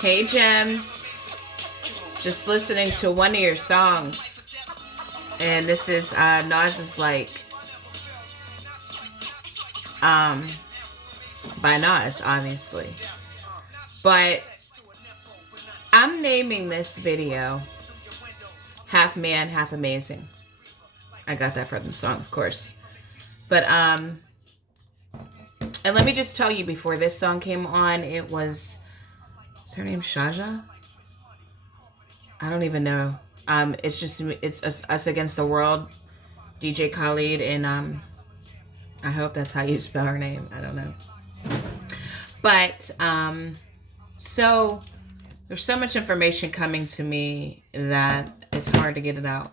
Hey, Gems. Just listening to one of your songs. And this is Nas's like um by Nas, obviously. But I'm naming this video Half Man, Half Amazing. I got that from the song, of course. But and let me just tell you, before this song came on, is her name Shaja? I don't even know. It's us against the world, DJ Khalid, and I hope that's how you spell her name. I don't know. But so there's so much information coming to me that it's hard to get it out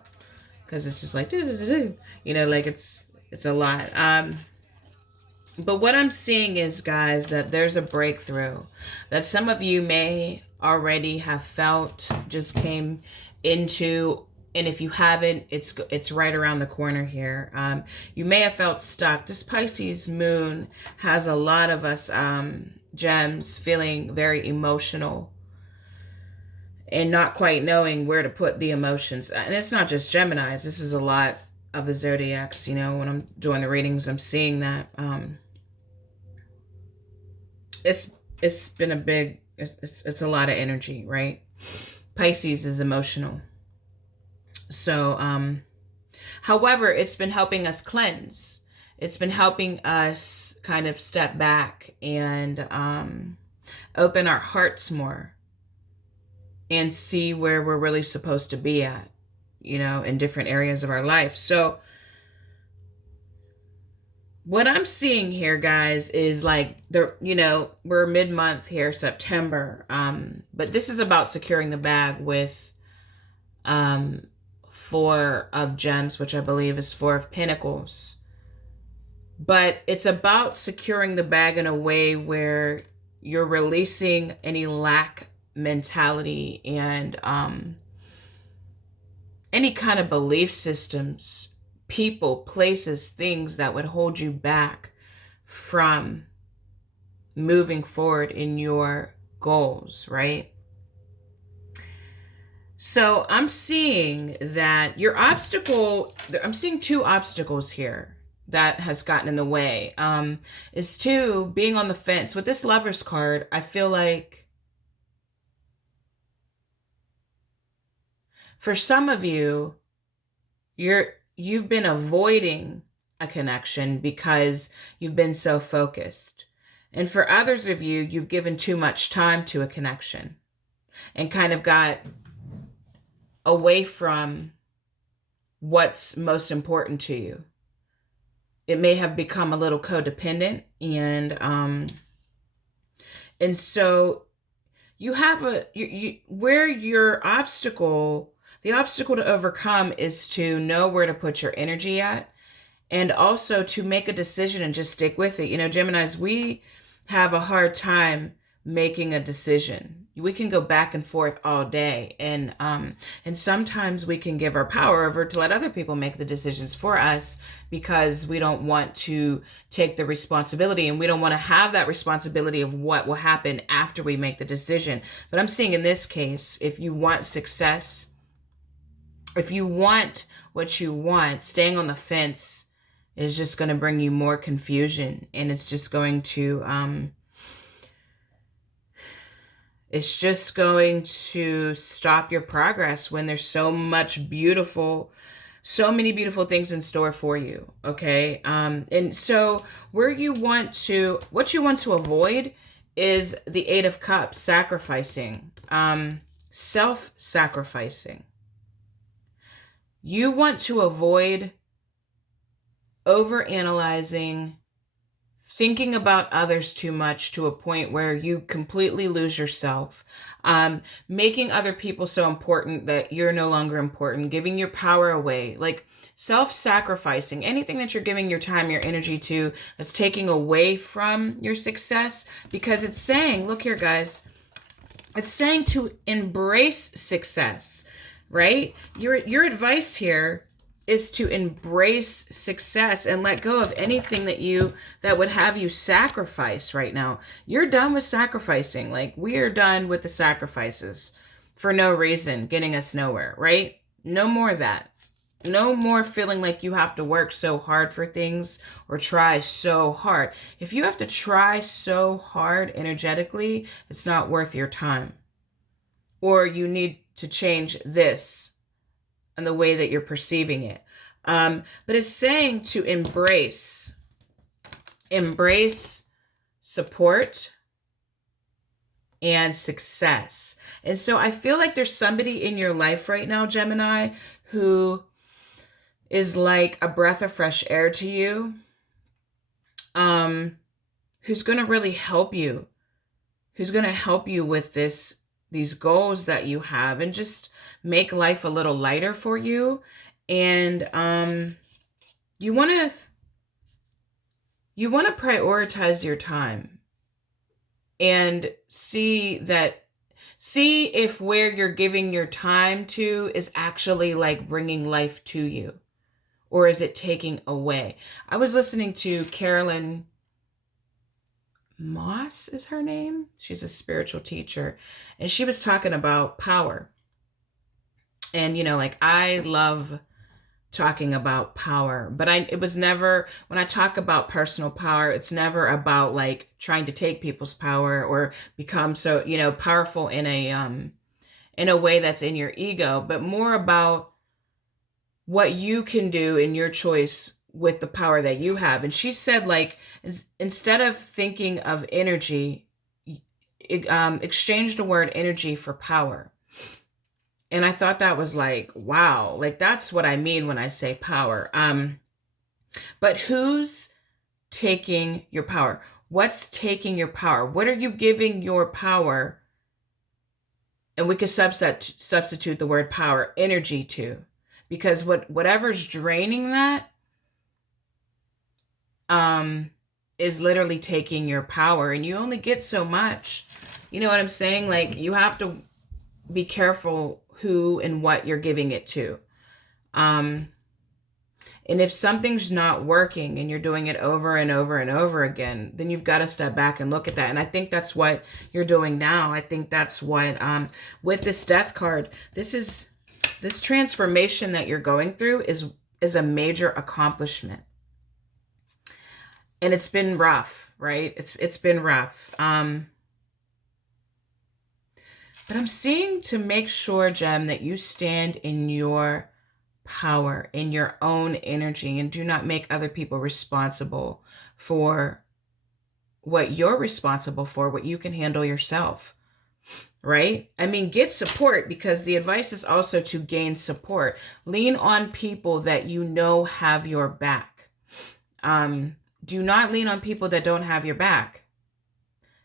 because it's just like like it's a lot. But what I'm seeing is, guys, that there's a breakthrough that some of you may already have felt, just came into, and if you haven't, it's right around the corner here. You may have felt stuck. This Pisces moon has a lot of us gems feeling very emotional and not quite knowing where to put the emotions. And it's not just Geminis. This is a lot of the zodiacs. When I'm doing the readings, I'm seeing that. It's been a big, it's a lot of energy, right? Pisces is emotional. So, however, it's been helping us cleanse. It's been helping us kind of step back and open our hearts more and see where we're really supposed to be at, in different areas of our life. So what I'm seeing here, guys, is like we're mid-month here, September. But this is about securing the bag with Four of Gems, which I believe is Four of Pentacles. But it's about securing the bag in a way where you're releasing any lack mentality and any kind of belief systems, people, places, things that would hold you back from moving forward in your goals, right? So I'm seeing that your obstacle, I'm seeing two obstacles here that has gotten in the way. Is two, being on the fence. With this Lover's card, I feel like for some of you, you've been avoiding a connection because you've been so focused. And for others of you, you've given too much time to a connection and kind of got away from what's most important to you. It may have become a little codependent, and so you have where your obstacle, the obstacle to overcome is to know where to put your energy at, and also to make a decision and just stick with it. Geminis, we have a hard time making a decision. We can go back and forth all day, and sometimes we can give our power over to let other people make the decisions for us because we don't want to take the responsibility, and we don't want to have that responsibility of what will happen after we make the decision. But I'm seeing in this case, if you want success, if you want what you want, staying on the fence is just going to bring you more confusion, and it's just going to stop your progress when there's so many beautiful things in store for you. Okay. And so what you want to avoid is the Eight of Cups, sacrificing, self-sacrificing. You want to avoid overanalyzing, thinking about others too much to a point where you completely lose yourself, making other people so important that you're no longer important, giving your power away, like self-sacrificing, anything that you're giving your time, your energy to, that's taking away from your success. Because it's saying, look here, guys, it's saying to embrace success, right? Your advice here is to embrace success and let go of anything that would have you sacrifice right now. You're done with sacrificing. Like, we are done with the sacrifices for no reason, getting us nowhere, right? No more of that. No more feeling like you have to work so hard for things or try so hard. If you have to try so hard energetically, it's not worth your time. Or you need to change this and the way that you're perceiving it. But it's saying to embrace support and success. And so I feel like there's somebody in your life right now, Gemini, who is like a breath of fresh air to you, who's going to really help you, with these goals that you have, and just make life a little lighter for you. And you want to prioritize your time and see if where you're giving your time to is actually like bringing life to you, or is it taking away? I was listening to Carolyn Moss, is her name. She's a spiritual teacher, and she was talking about power. And, like, I love talking about power, but it was never, when I talk about personal power, it's never about like trying to take people's power or become so, powerful in a way that's in your ego, but more about what you can do in your choice with the power that you have. And she said, like, instead of thinking of energy, exchange the word energy for power. And I thought that was like, wow, like that's what I mean when I say power. But who's taking your power? What's taking your power? What are you giving your power? And we could substitute the word power, energy, to, because whatever's draining that is literally taking your power, and you only get so much. You know what I'm saying? Like, you have to be careful who and what you're giving it to. And if something's not working and you're doing it over and over and over again, then you've got to step back and look at that. And I think that's what you're doing now. I think that's what, with this death card, this transformation that you're going through is a major accomplishment. And it's been rough, right? It's been rough. But I'm seeing to make sure, Gem, that you stand in your power, in your own energy, and do not make other people responsible for what you're responsible for, what you can handle yourself, right? I mean, get support, because the advice is also to gain support. Lean on people that you know have your back. Do not lean on people that don't have your back.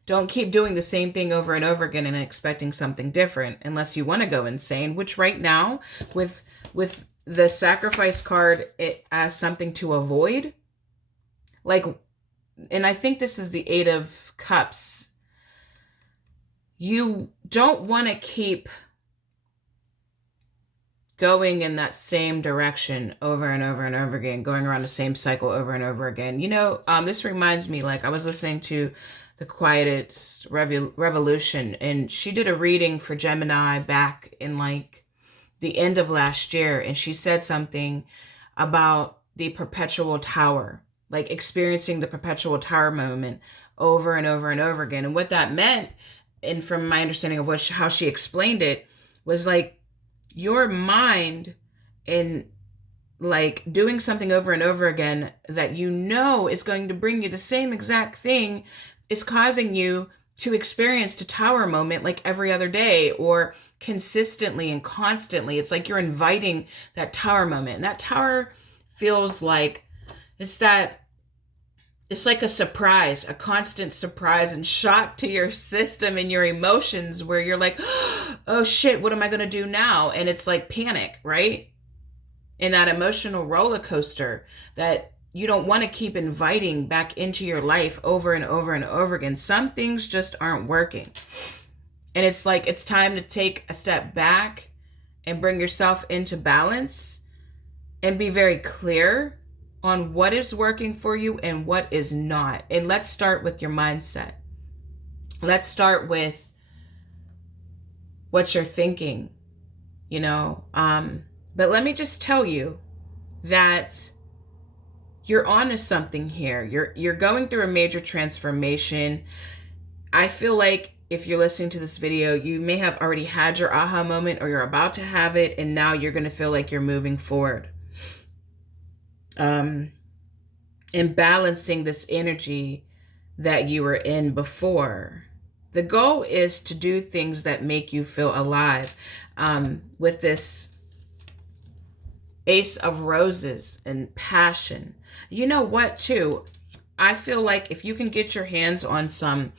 Don't keep doing the same thing over and over again and expecting something different, unless you want to go insane, which right now with the sacrifice card, it as something to avoid. Like, and I think this is the 8 of Cups. You don't want to keep going in that same direction over and over and over again, going around the same cycle over and over again. This reminds me, like, I was listening to The Quietest Revolution, and she did a reading for Gemini back in like the end of last year, and she said something about the perpetual tower, like experiencing the perpetual tower moment over and over and over again. And what that meant, and from my understanding of how she explained it, was like your mind, in like doing something over and over again that is going to bring you the same exact thing, is causing you to experience the tower moment like every other day, or consistently and constantly. It's like you're inviting that tower moment. And that tower feels like it's like a surprise, a constant surprise and shock to your system and your emotions, where you're like, oh shit, what am I going to do now? And it's like panic, right? And that emotional roller coaster that you don't want to keep inviting back into your life over and over and over again. Some things just aren't working. And it's like, it's time to take a step back and bring yourself into balance and be very clear on what is working for you and what is not. And let's start with your mindset. Let's start with what you're thinking, you know. But let me just tell you that you're on to something here. You're going through a major transformation. I feel like if you're listening to this video, you may have already had your aha moment or you're about to have it, and now you're going to feel like you're moving forward. And balancing this energy that you were in before. The goal is to do things that make you feel alive. With this Ace of Roses and passion. You know what, too? I feel like if you can get your hands on some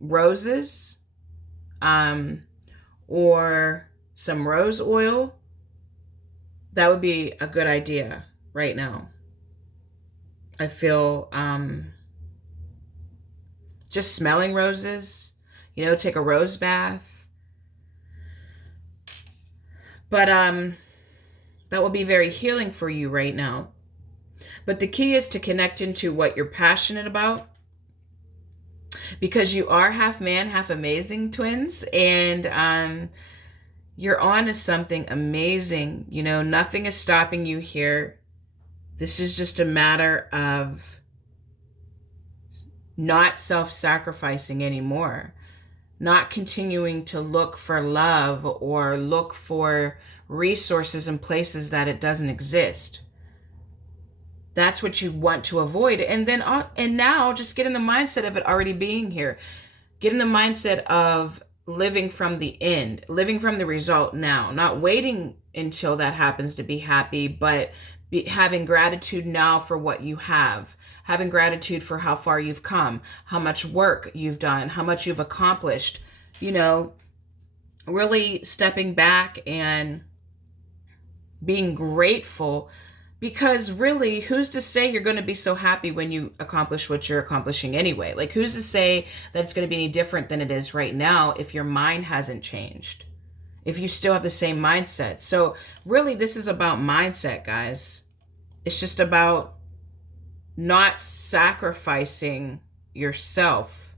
roses, or some rose oil, that would be a good idea right now. I feel, just smelling roses, you know, take a rose bath. But, that will be very healing for you right now. But the key is to connect into what you're passionate about, because you are half man, half amazing twins, and you're on to something amazing. You know, nothing is stopping you here. This is just a matter of not self-sacrificing anymore, not continuing to look for love or look for resources in places that it doesn't exist. That's what you want to avoid. And then, and now just get in the mindset of it already being here. Get in the mindset of living from the end, living from the result now, not waiting until that happens to be happy, but having gratitude now for what you have, having gratitude for how far you've come, how much work you've done, how much you've accomplished, you know, really stepping back and being grateful. Because really, who's to say you're going to be so happy when you accomplish what you're accomplishing anyway? Like, who's to say that it's going to be any different than it is right now if your mind hasn't changed? If you still have the same mindset. So really, this is about mindset, guys. It's just about not sacrificing yourself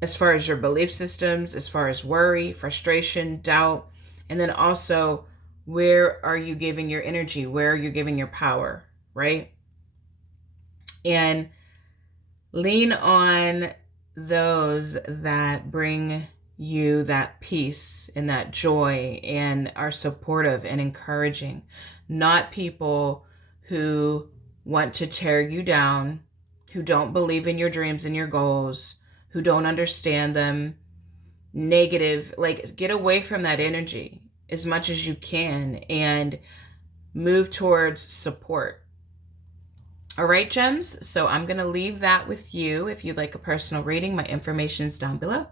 as far as your belief systems, as far as worry, frustration, doubt, and then also, where are you giving your energy? Where are you giving your power, right? And lean on those that bring you that peace and that joy and are supportive and encouraging, not people who want to tear you down, who don't believe in your dreams and your goals, who don't understand them, negative. Like, get away from that energy as much as you can and move towards support. All right, gems. So I'm going to leave that with you. If you'd like a personal reading, my information is down below.